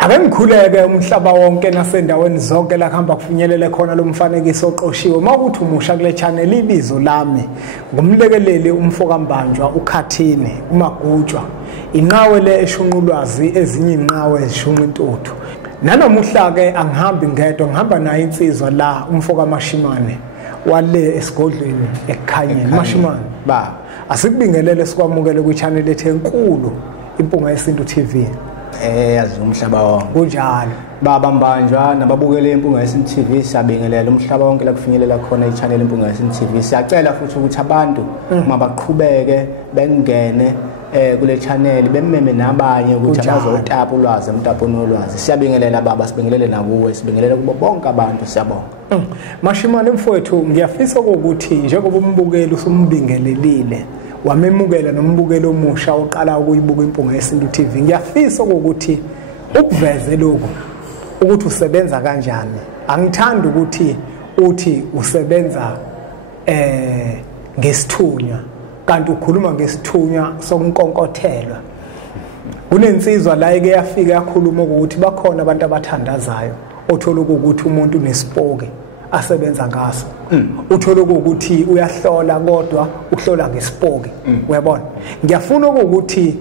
Ake ngikhuleke umhlaba wonke nasendaweni zonke la kuhamba kufinyelele khona lo mfanekiso oqoshiwe mawukuthi umusha kule channel ibizo lami ngumlekeleli umfoka Mbanjwa uKhathini uMagutshwa inqawe le eshunqulwazi ezinye inqawe ezishunqa intuthu nanamuhla ke angihambi ngedwa ngihamba nayo insizwa la umfoka Mashimane wale esigodlweni ekukhanyeni Mashimane ba asikubingelele sikwamukele ku channel ethe enkulu Impunga Yesintu TV yazi umhlaba wonke kunjalo baba Mbanjwa nababukele Impunga Yesintu TV siyabingelela umhlaba wonke la kufinyelela khona i-channel Impunga Yesintu TV siyacela futhi ukuthi abantu mabaqhubeke bengene kule channel bemmeme nabanye ukuthi bazotapa ulwazi emtapweni olwazi siyabingelela baba sibingelele nakuwe sibingelela kubo bonke abantu siyabonga Mashimane mfowethu ngiyafisa ukuthi njengoba umbukeli usumbingelelile wamemukela nombukelo omusha oqala ukuyibuka Impunga Yesintu TV ngiyafisa ukuthi ukuveze lokho ukuthi usebenza kanjani angithandi ukuthi uthi usebenza ngesithunya kanti ukhuluma ngesithunya sokunkonkothelwa kunensizwa la eke yafika yakhuluma ukuthi bakhona abantu abathandazayo othola ukuthi umuntu unespoke asebenza ngaso uthola ukuthi uyahlola kodwa uhlola ngespoke uyabona ngiyafuna ukuthi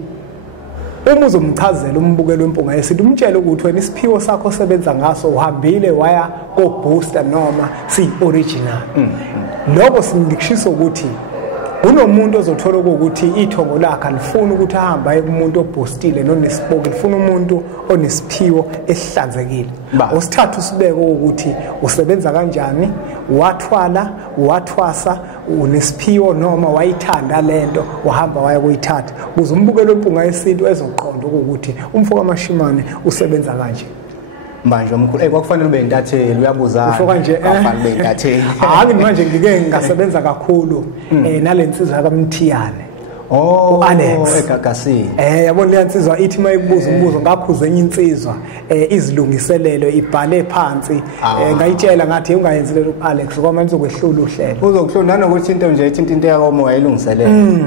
uma uzomchazela umbukelo wempunga yesintu umtshela ukuthi wena isiphiwo sakho osebenza ngaso uhambile waya ko booster noma si original lokho singikushisa ukuthi kunomuntu ozothola ukuthi ithongo lakhe alifuna ukuthi ahamba umuntu oboostile nonespoke lifuna umuntu onesiphiwo esihlanzekile osithathu sibeke ukuthi usebenza kanjani wathwasa unesiphiwo noma wayithanda lento wahamba waya kuyithatha ukuze umbukelo wempunga yesintu ezoqonda ukuthi umfoka Mashimane usebenza kanje manje omkhulu kwakufanele ube intatheli uyabuzana ufoka nje kufanele ube intatheli hayi manje ngike ngasebenza kakhulu nalensizwa kaMthiyane Alex eGagasini yabona leyansizwa ithi mayikubuza umbuzo ngakhuze enye insizwa izilungiselelo ibhale phansi ngayitshela ngathi ungayenzi lelo Alex ngoba nizokwehlula uhlelo uzokuhlona nokuthi into nje into yakomoya ilungiselele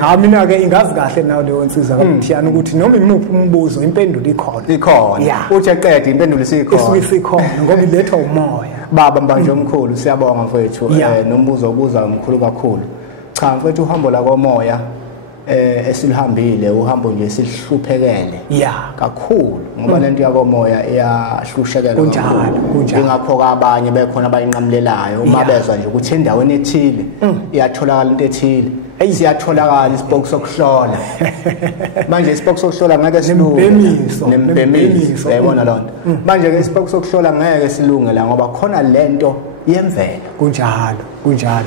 ha mina ke ingazi kahle nayo leyo nsizwa kaMthiyane ukuthi noma imuphi umbuzo impendulo ikhona uthi aqede impendulo isikhona ngoba ilethwa umoya baba Mbanjwa omkhulu siyabonga mfowethu nombuzo obuza umkhulu kakhulu cha mfowethu uhambo la komoya esilihambile uhambo nje silihluphekele kakhulu ngoba lento yakomoya iyahlushekela kunjalo ingakho abanye bekhona abayinqamlelayo uma bezwa nje ukuthi endaweni ethile iyatholakala into ethile siyatholakala isipoku sokuhlola manje isipoku sokuhlola ngeke silunge nembemiso yabona lonto manje ke isipoku sokuhlola ngeke silunge la ngoba khona lento yemvelo kunjalo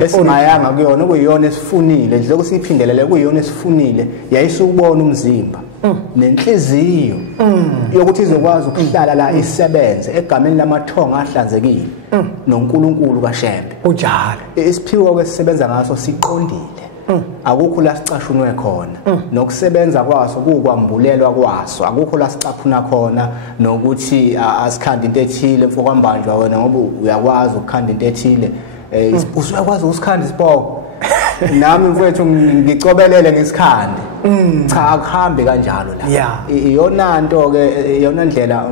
esingayanga kuyona okuyiyona esifunile nje lokusiphindelele kuyiyona esifunile yayisukubona umzimba nenhliziyo yokuthi izokwazi ukuhlala la isebenze egameni lamathonga ahlanzekile noNkulunkulu kaShembe kunjalo isiphiwo kwesisebenza ngaso siqondile akukho la sicashunwe khona nokusebenza kwaso kukwambulelwa kwaso akukho la sicaphuna khona nokuthi asikhanda into ethile mfoka Mbanjwa wena ngoba uyakwazi ukukhanda into ethile usuyakwazi ukusikhanda isipoko nami mfowethu ngicobelele ngesikhande cha akuhambe kanjalo la iyona nto ke iyona ndlela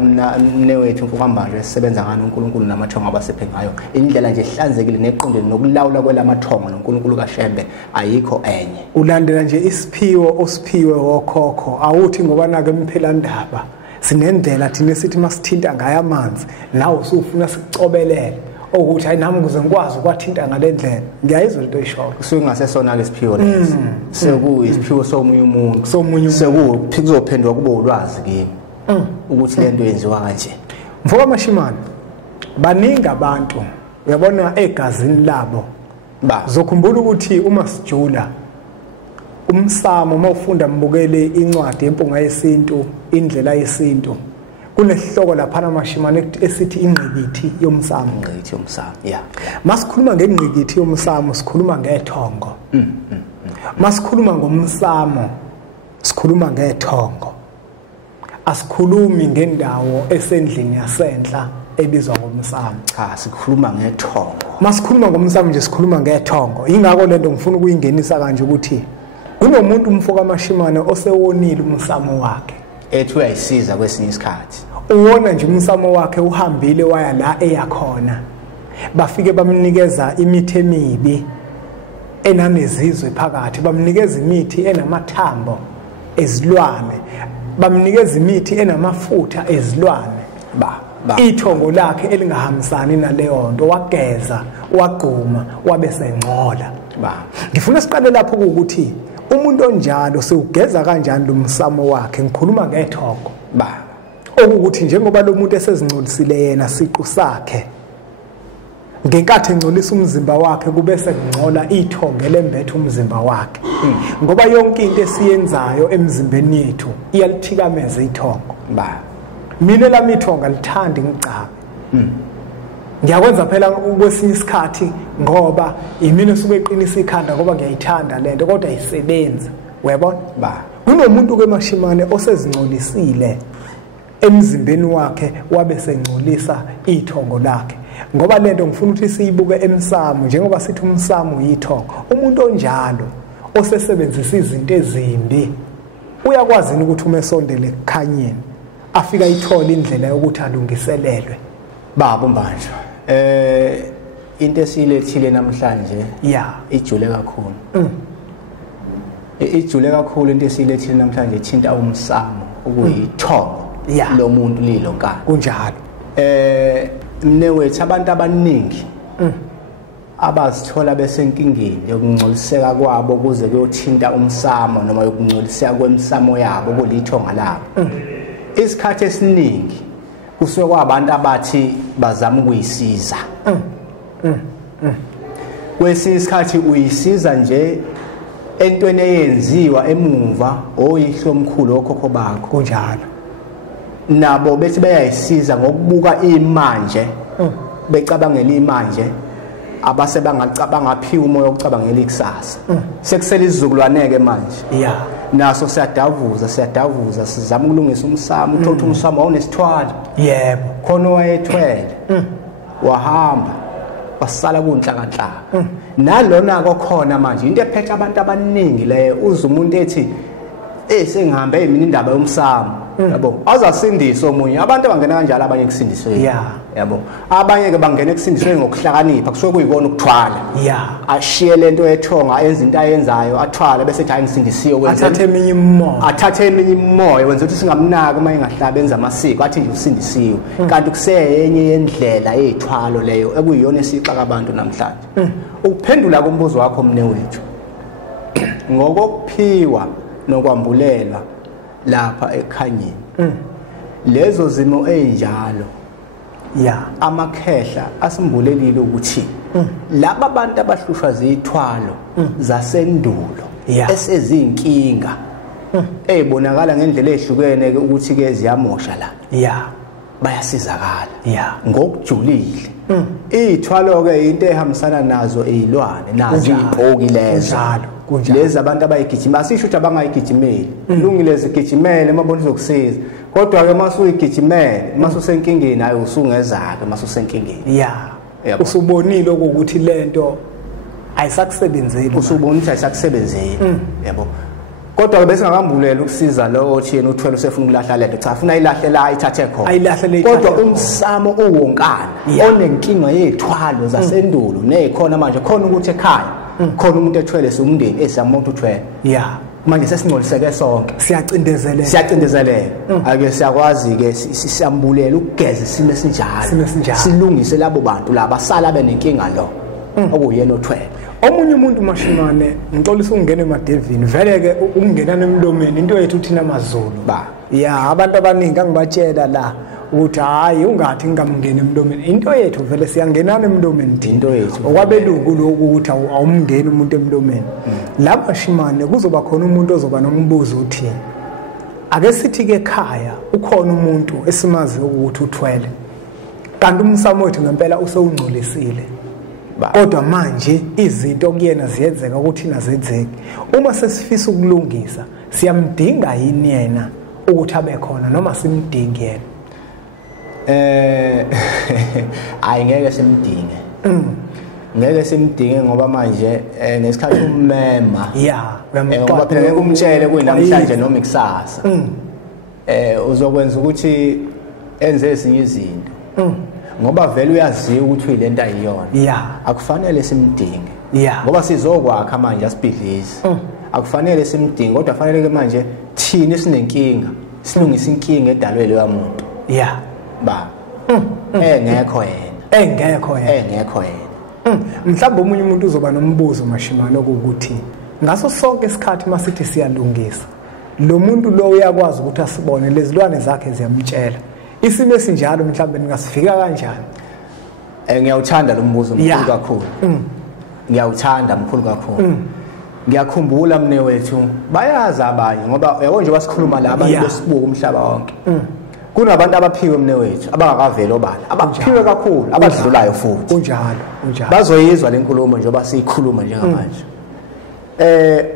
mnewethu mfoka Mbanjwa esisebenza ngani uNkulunkulu namathonga abasephe ngayo indlela nje ehlanzekile neqondile nokulawula kwelamathonga noNkulunkulu kaShembe ayikho enye ulandela nje isiphiwo osiphiwe wokhokho awuthi ngoba nake imphelandaba sinendlela thina sithi masithinta ngayo amanzi nawe usufuna sicobelele ukuthi hayi nami kuze ngikwazi ukwathinta ngalendlela ngiyayizwa lento eyishoyo kusengasesona ke isiphiwo lesi sekuyisiphiwo somunye umuntu sekuzophendwa kube ulwazi kimi ukuthi lento yenziwa kanje mfoka Mashimane baningi abantu uyabona egazini labo zokhumbula ukuthi uma sijula umsamo mawufunda mbukele incwadi yempunga yesintu indlela yesintu kunesihloko lapha Mashimane esithi ingqikithi yomsamo masikhuluma ngengqikithi yomsamo sikhuluma ngethongo masikhuluma ngomsamo sikhuluma ngethongo asikhulumi ngendawo esendlini yasenhla ebizwa ngomsamo cha sikhuluma ngethongo masikhuluma ngomsamo nje sikhuluma ngethongo ingakho lento ngifuna ukuyingenisa kanje ukuthi kunomuntu umfoka Mashimane osewonile umsamo wakhe ethi uyayisiza kwesinye isikhathi uwona nje umsamo wakhe uhambile waya la eyakhona bafike bamnikeza imithi emibi enanezizwe phakathi bamnikeza imithi enamathambo ezilwane bamnikeza imithi enamafutha ezilwane ithongo lakhe elingahambisani naleyo nto wageza wagquma wabe sengcola ngifuna siqale lapho ukuthi umuntu onjalo sewugeza kanjani lo msamo wakhe ngikhuluma ngethongo okuthi njengoba lo muntu esezingcolisile yena siqu sakhe ngenkathi engcolisa umzimba wakhe kube sekungcola ithongo lembethe umzimba wakhe ngoba yonke into esiyenzayo emzimbeni yethu iyalithikameza ithongo mina lami ithongo alithandi ngicaba ngiyakwenza phela kwesinye isikhathi ngoba imina suke eqinisa ikhanda ngoba ngiyayithanda lento kodwa ayisebenzi uyabona kunomuntu ke mashimane osezingcolisile emzimbeni wakhe wabe sengcolisa ithongo lakhe ngoba lento ngifuna ukuthi siyibuke emsamo njengoba sithi umsamo yithongo umuntu onjalo osesebenzisa izinto ezimbi uyakwazi ukuthi uma esondele ekukhanyeni afika ithola indlela yokuthi alungiselelwe babo manje into esiyilethile namhlanje ijule kakhulu ijule kakhulu into esiyilethile namhlanje ithinta umsamo ukuyithongo lo muntu lilo nkani kunjalo mnewethu abantu abaningi abazithola besenkingeni yokungcoliseka kwabo kuze kuyothinta umsamo noma yokungcoliseka kwemsamo yabo kulithonga labo isikhathi esiningi kusuke kwabantu abathi bazama ukuyisiza kwesinye isikhathi uyisiza nje entweni eyenziwa emuva oyihlo omkhulu okhokho bakho kunjalo nabo bethi bayayisiza ngokubuka imanje becabangela imanje abase bangaphiwa umoya wokucabangela ikusasa sekusela izizukulwaneke manje naso siyadavuza sizama ukulungisa umsamo uthola umsamo awunesithwala yebo khona wayethwele wahamba wasala kunhlanhla nalona kokhona manje into ephethe abantu abaningi leyo uza umuntu ethi sengihambe mina indaba yomsamo yabo azasindiswa omunye abantu abangena kanjalo abanye kusindiswe yabo abanye ke bangena ekusindisweni ngokuhlakanipha kusuke kuyikona ukuthwala ashiye lento ethonga enza into ayenzayo athwala bese ethi ayingisindisiwe wenza athathe eminye imimoya wenza ukuthi singamnaki uma engahlabe enza amasiko athi nje usindisiwe kanti kuseyenye yendlela yezithwalo leyo ekuyiyona esixa kabantu namhlanje ukuphendula kumbuzo wakho mnewethu ngokuphiwa nokwambulelwa lapha ekhanyeni lezo zimo ezinjalo amakhehla asimbulelile ukuthi laba bantu abahlushwa zithwalo zasendulo esezinkinga ezibonakala ngendlela ezihlukene ukuthi ke ziyamosha la bayasizakala ngokujulile izithwalo ke into ehambisana nazo ezilwane nazo iziphoki lezo lezi abantu abayigijima asisho ukuthi abangayigijimeli kulungile zigijimele mabona izokusiza kodwa ke masuyigijimele masusenkingeni hayi usungezake masusenkingeni usubonile ukuthi lento ayisakusebenzeli usubona ukuthi ayisakusebenzeli yabo kodwa ke bese ngakambulela ukusiza lo othi yena uthwele usefuna ukulahla lento cha ufuna ilahle la ayithathe khona kodwa umsamo uwonkana onenkinga yezithwalo zasendulo nezikhona manje khona ukuthi ekhaya khona umuntu ethwele somndeni esamuntu uthwele manje sesingcoliseke sonke siyacindezeleka ake siyakwazi ke siyambulela ukugeza isimo esinjalo silungise labo bantu laba sala benenkinga lo okuyena othwele omunye umuntu mashimane ngixolisa ungena emadevini vele ke ukungena nemlomeni into yethu thina amazulu abantu abaningi angibatshela la ukuthi hayi ungathi ngingamngena emlomeni into yethu vele siyangenana emlomeni into yethu okwabelungu lokhu ukuthi awumngeni umuntu emlomeni lapha shimane kuzoba khona umuntu ozoba nombuzo uthi ake sithi ke ekhaya ukhona umuntu esimazi ukuthi uthwele kanti umsamo wethu ngempela usewungcolisile kodwa manje izinto kuyena ziyenzeka ukuthi nazenzeke uma sesifisa ukulungisa siyamdinga yini yena ukuthi abe khona noma simdingi yena ayingeke simdinge ngeke simdinge ngoba manje ngesikhathi ummema ngoba phela ngeke umtshele kuyinamhlanje noma ikusasa uzokwenza ukuthi enze ezinye izinto ngoba vele uyaziwa ukuthi uyilento ayiyona akufanele simdinge ngoba sizokwakha manje asibhidlisi akufanele simdinge kodwa fanele ke manje thina sinenkinga silungisa inkinga edalwe leyo muntu ba engekho yena mhlawumbe omunye umuntu uzoba nombuzo Mashimane ukuthi ngaso sonke isikhathi masithi siyalungisa lo muntu lo uyakwazi ukuthi asibone lezilwane zakhe ziyamtshela isimo esinjalo mhlawumbe ningasifika kanjani ngiyawuthanda lo mbuzo mkhulu kakhulu ngiyawuthanda mkhulu kakhulu ngiyakhumbula mne wethu bayazi abanye ngoba uyabo nje basikhuluma la abantu besibuka umhlaba wonke kunabantu abaphiwe mne wethu abangakaveli obala abaphiwe kakhulu abadlulayo futhi unjalo bazoyizwa lenkulumo njengoba siyikhuluma njengamanje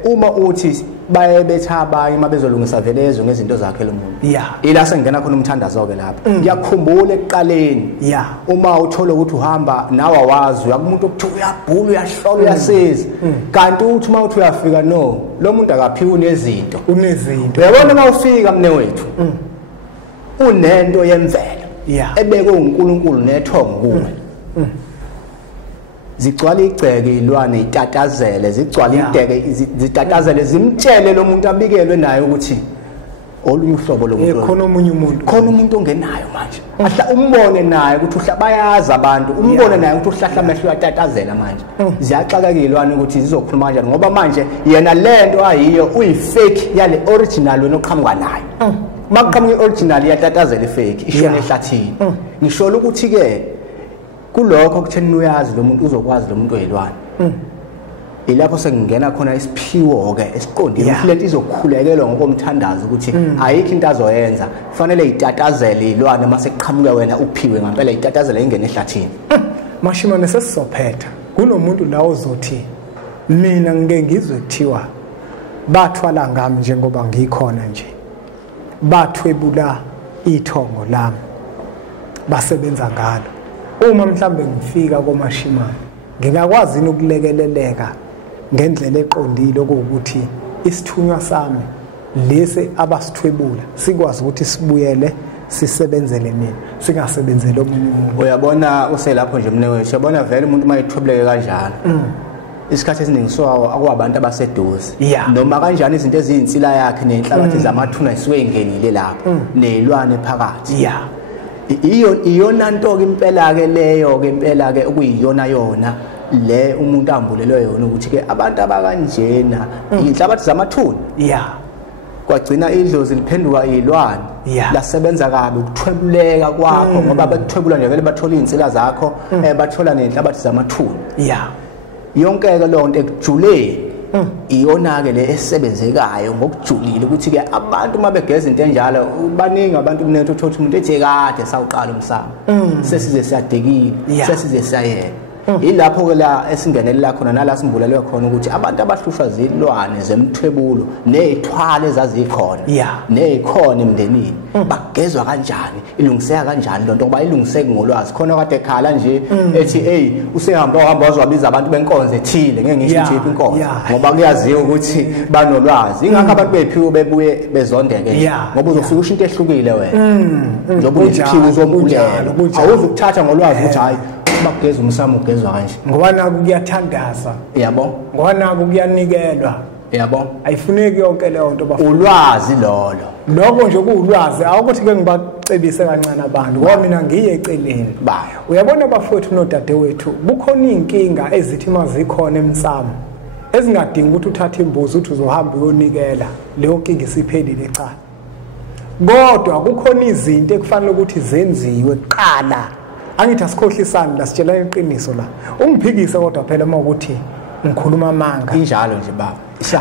uma uthi baye betha abanye mabezolungisa velezo ngezinto zakhe lo muntu ila sengena khona umthandazo ke lapha ngiyakhumbula ekuqaleni uma uthola ukuthi uhamba nawe wazi uyakumuntu ukuthi uyabhula uyahlola uyaseza kanti uthi uma uthi uyafika no lo muntu akaphiwe unezinto uyabona uma ufika mne wethu unento yemvelo ebekwe uNkulunkulu nethongo kuwe zigcwala igceke ilwane itatazele zigcwala ideke zitatazele zimtshele lo muntu abikelwe naye ukuthi olunye uhlobo lomuntu khona umuntu ongenayo manje ahla umbone naye ukuthi uhla bayazi abantu umbone naye ukuthi uhlahla amehlo yatatazela manje ziyaxakeka ilwane ukuthi zizokhuluma kanjani ngoba manje yena lento ayiyo uyifake yale original wena oqhamuka nayo makuqhamuka ioriginal yatatazela ifake ishona ehlathini ngisho ukuthi ke kulokho kutheni uyazi lo muntu uzokwazi lo muntu oyilwane ilapho sekungena khona isiphiwo ke esiqondile lento izokhulekelwa ngokomthandazo ukuthi ayikho into azoyenza kufanele itatazele ilwane mase kuqhamuka wena uphiwe ngempela itatazele ingene ehlathini Mashimane sesizophetha kunomuntu la ozothi mina ngeke ngizwe kuthiwa bathwala ngami njengoba ngikhona nje bathwebula ithongo lami basebenza ngalo uma mhlambe ngifika koMashimane ngingakwazi ukulekeleleka ngendlela eqondile ukuthi isithunywa sami lesi abasithwebula sikwazi ukuthi sibuyele sisebenzele mina singasebenzele omunye umuntu uyabona uselapho nje mne wethu uyabona vele umuntu mayithwebuleke kanjalo isikhathi esiningi so akwabantu abaseduze noma kanjani izinto eziyinsila yakhe nenhlabathi zamathuna isuke ingenile lapho nezilwane phakathi iyona nto ke impela ke leyo ke impela ke ukuyiyona yona le umuntu ambulelwe yona ukuthi ke abantu abakanjena inhlabathi zamathuna kwagcina idlozi liphenduka izilwane lasebenza kabi ukuthwebuleka kwakho ngoba bekuthwebula nje vele bathola izinsila zakho bathola nenhlabathi zamathuna yonke ke lonto ekujuleni iyona ke le esebenzekayo ngokujulile ukuthi ke abantu mabegeza into enjalo baningi abantu kunetho uthothi umuntu ethi kade sawuqala umsamo sesize siyadekile sesize siyayela ilapho ke la esingenelela khona nala simbulelwe khona ukuthi abantu abahlushwa zilwane zemthwebulo nezithwale zazikhona nezikhona emndenini bagezwa kanjani ilungiseka kanjani lonto ngoba ilungiseke ngolwazi khona kade ekhala nje ethi hey usehamba wazowabiza abantu benkonzo ethile ngeke ngisho ukuthi inkonzo ngoba kuyaziwa ukuthi banolwazi ingakho abantu bephiwe bebuye bezondeke nje ngoba uzofika usho into ehlukile wena njengoba unephiwe uzombulela awuzukuthatha ngolwazi ukuthi hayi bakugeza umsamo ugezwa kanje ngoba naku kuyathandaza yabo ngoba naku kuyanikelwa yabo ayifuneki yonke leyo nto bafuna ulwazi lolo lokho nje kuulwazi awukuthi ke ngibacebise kancane abantu ngoba mina ngiye eceleni bayo uyabona bafowethu nodadewethu kukhona inkinga ezithi mazikhona emsamo ezingadingi ukuthi uthathe imbuzi uthi uzohamba uyonikela leyo nkinga isiphelile cha kodwa kukhona izinto ekufanele ukuthi zenziwe kuqala angithi asikhohlisani la sitshela iqiniso la ungiphikise kodwa phela uma ukuthi ngikhuluma amanga injalo nje baba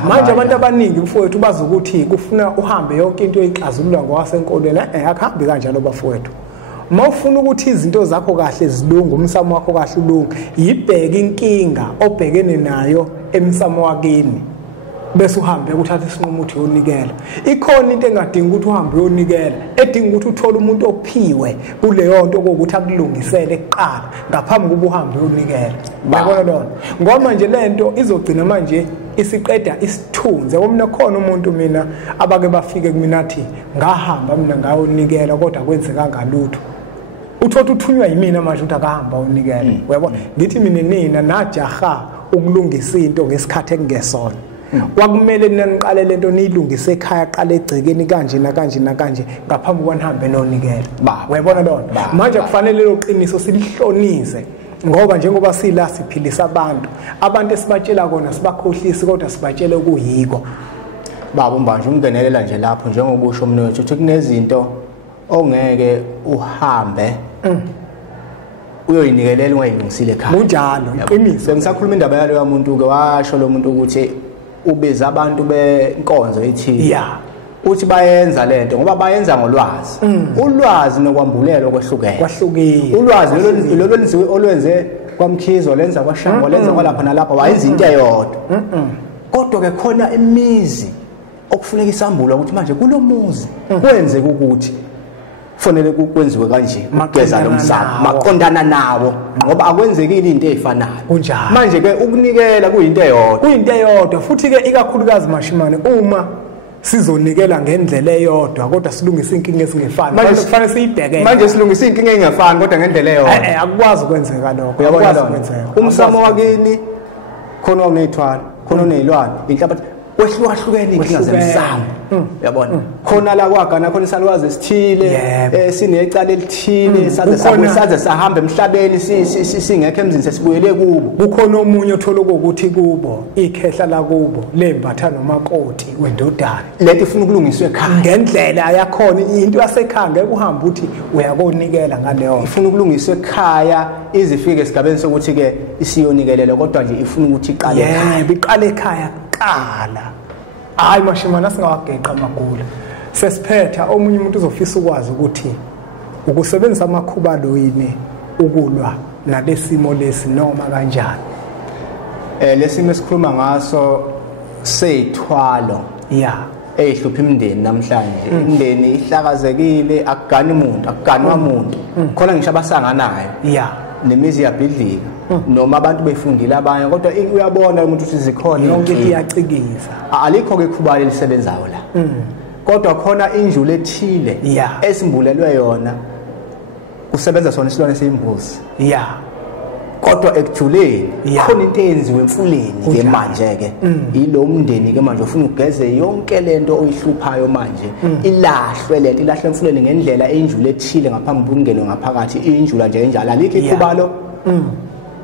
manje abantu abaningi mfowethu bazi ukuthi kufuna uhambe yonke into oyixazulula ngwasenkolweni akahambi kanjalo bafowethu mawufuna ukuthi izinto zakho kahle zilunge umsamo wakho kahle ulunge yibheke inkinga obhekene nayo emsamo wakini bese uhambe uthatha isinqumo uthi uyonikela. Ikhona into engadingi ukuthi uhambe uyonikela, edinga ukuthi uthole umuntu ophiwe kuleyo nto ukuthi akulungisele eqala ngaphambi kokuba uhambe uyonikela. Bayabona lona. Ngoba manje lento izogcina manje isiqeda isithunze. Womna khona umuntu mina abake bafike kumina athi ngahamba mina ngayonikela kodwa kwenzeka ngalutho. Uthothi uthunywa yimina manje ukuthi akahamba unikela. Uyabona? Ngithi mina nina najaha ukulungisa into ngesikhathi ekungesona. Wakumele naniqale lento niyilungise ekhaya qala egcekeni kanje ngaphambi kwanihambe nonikela. Uyabona lona? Manje kufanele lo qiniso silihlonise ngoba njengoba sila siphilisa abantu esibatshela kona sibakhohlisi kodwa sibatshele ukuyiko. Baba mbanje ungenelela nje lapho njengokusho umnewethu ukuthi kunezinto ongeke uhambe uyoyinikelela ungayilungisile ekhaya. Kunjalo iqiniso. Bengisakhuluma indaba yalo muntu ke washo lo muntu ukuthi ubiza abantu benkonzo ethile. Yeah. Uthi bayenza lento ngoba bayenza ngolwazi. Ulwazi nokwambulelwa kwahlukene. Ulwazi lolwenziwe olwenze kwaMkhizo lenza kwaShango lenza kwalapha nalapha wayenza into eyodwa. Kodwa ke khona imizi okufuneka isambulwa ukuthi manje kulomuzi kwenzeke ukuthi kufanele kwenziwe kanje ugeza lomsamo maqondana nawo ngoba akwenzekile into ezifanayo. Kunjalo. Manje ke ukunikela kuyinto eyodwa. Futhi ke ikakhulukazi Mashimane uma sizonikela ngendlela eyodwa kodwa silungisa inkinga ezingefani manje kufanele siyibhekele. Manje silungisa inkinga engefani kodwa ngendlela eyodwa. Akwazi ukwenzeka lokho. Akwazi ukwenzeka. Umsamo wakini khona unethwala, khona unezilwane, inhlabathi kwehlukahlukene inkinga zemsamo. Uyabona? Khona la kwagana khona isalwazi esithile, sinecala elithile, saze sahamba emhlabeni singekho emzini sesibuyele kubo. Kukhona omunye othola ukuthi kubo ikhehla la kubo lembatha nomakoti wendodana. Lethi ifuna ukulungiswa ekhaya. Ngendlela yakhona into yasekhaya ngeke uhambe uthi uyakonikela ngaleyo. Ifuna ukulungiswa ekhaya izifike esigabeni sokuthi ke isiyonikelela kodwa nje ifuna ukuthi iqale ekhaya. Iqale ekhaya qala. Hayi Mashimane singawageqa amagula. Sesiphetha omunye umuntu uzofisa ukwazi ukuthi ukusebenzisa amakhuba lo yini ukulwa nalesimo lesi noma kanjani. Lesimo esikhuluma ngaso seyithwalo. Eyihlupha imindeni namhlanje. Imindeni ihlakazekile akugani umuntu, akuganwa umuntu. Khona ngisho abasanganayo. Nemizi yabhidlika noma abantu befundile abanye kodwa uyabona umuntu ukuthi zikhona yonke iyacikiza. Alikho ke khubali lisebenzayo la. Kodwa khona injulo ethile esimbulelwe yona kusebenza sona isilwane seyimbuzi. Kodwa ekujuleni khona into eyenziwe emfuleni ke manje ke ilo umndeni ke manje ufuna ugeze yonke lento oyihluphayo manje ilahlwe lento ilahlwe emfuleni ngendlela enjulo ethile ngaphambi kokungena ngaphakathi injula nje enjalo alikho ikhubalo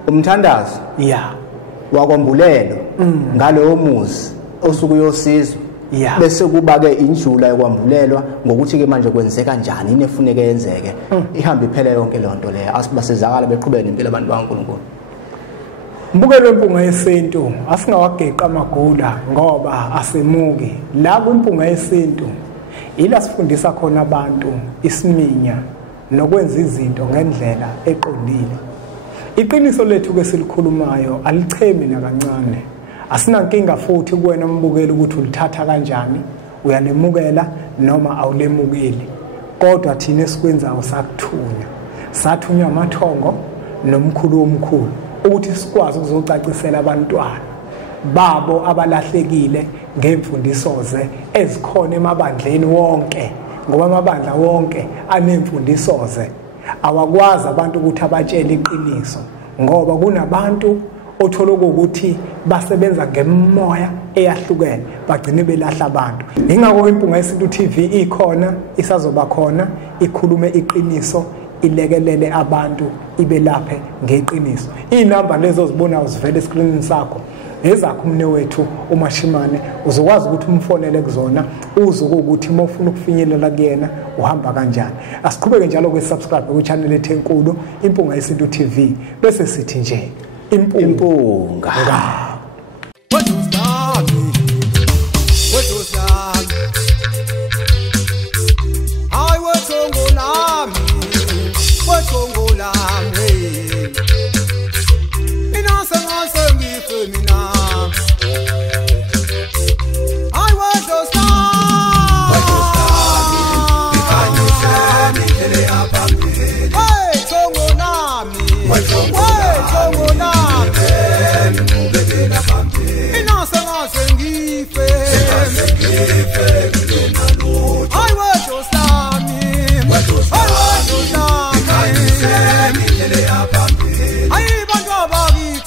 umthandazo wakwambulelo ngalowo muzi osuku yosizwe bese kuba ke injula yokwambulelwa ngokuthi ke manje kwenzeka kanjani inefuneke yenzeke ihamba iphele yonke lonto leyo asibasizakala beqhubeke nempilo abantu baNkulunkulu. Mbukelo wempunga yesintu asingawageqa amagula ngoba asemuki la kumpunga yesintu ila sifundisa khona abantu isiminya nokwenza izinto ngendlela eqondile. Iqiniso lethu ke silikhulumayo alichemi nakancane. Asinankinga futhi kuwena mbukeli ukuthi ulithatha kanjani, uyalemukela noma awulemukeli. Kodwa thina esikwenzayo sakuthunya. Sathunywa amathongo nomkhulu omkhulu ukuthi sikwazi ukuzocacisela abantwana babo abalahlekile ngemfundiso ze ezikhona emabandleni wonke ngoba amabandla wonke anemfundiso ze. Awakwazi abantu ukuthi abatshele iqiniso ngoba kunabantu othola ukuthi basebenza ngemoya eyahlukene bagcine belahla abantu. Ingakho impunga yesintu TV ikhona isazoba khona ikhulume iqiniso ilekelele abantu ibelaphe ngeqiniso. Inamba lezo zibona uzivela escreenini sakho ezakho umnewethu uMashimane uzokwazi ukuthi umfonele kuzona uzokuthi uma ufuna ukufinyelela kuyena uhamba kanjani. Asiqhubeke njalo kwe-subscribe ku-channel ethu enkulu Impunga Yesintu TV bese sithi nje impunga.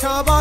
Chaba